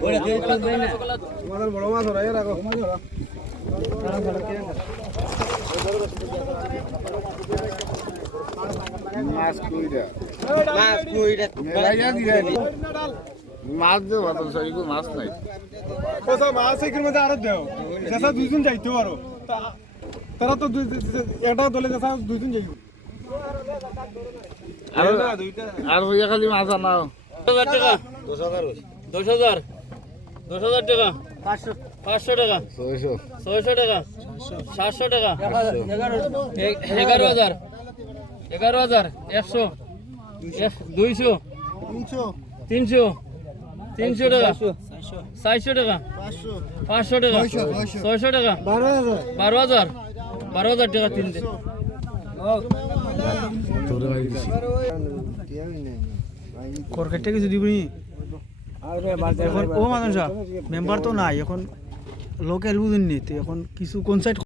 তোমাদের বড় মাছ ধরা রাখো মাছ কইরা মাছ দেব তো সরি কো মাছ নাই কোসা মাছ এর মধ্যে আর দেও যেসা দুইজন যাইতে পারো তারা তো এটা দলে যেসা দুইজন যাইবো আর হইয়া খালি মাছ আনাও 1000 টাকা 10000 টাকা 500 টাকা 600 টাকা 700 টাকা 11000 100 200 300 টাকা 400 টাকা 500 টাকা 600 টাকা 12000 টাকা 3 দিন করকেটে কিছু দিবনি এখন ও মানুষ মেম্বার তো নাই এখন লোকাল বুঝুন নি এখন কিছু কোন সাইড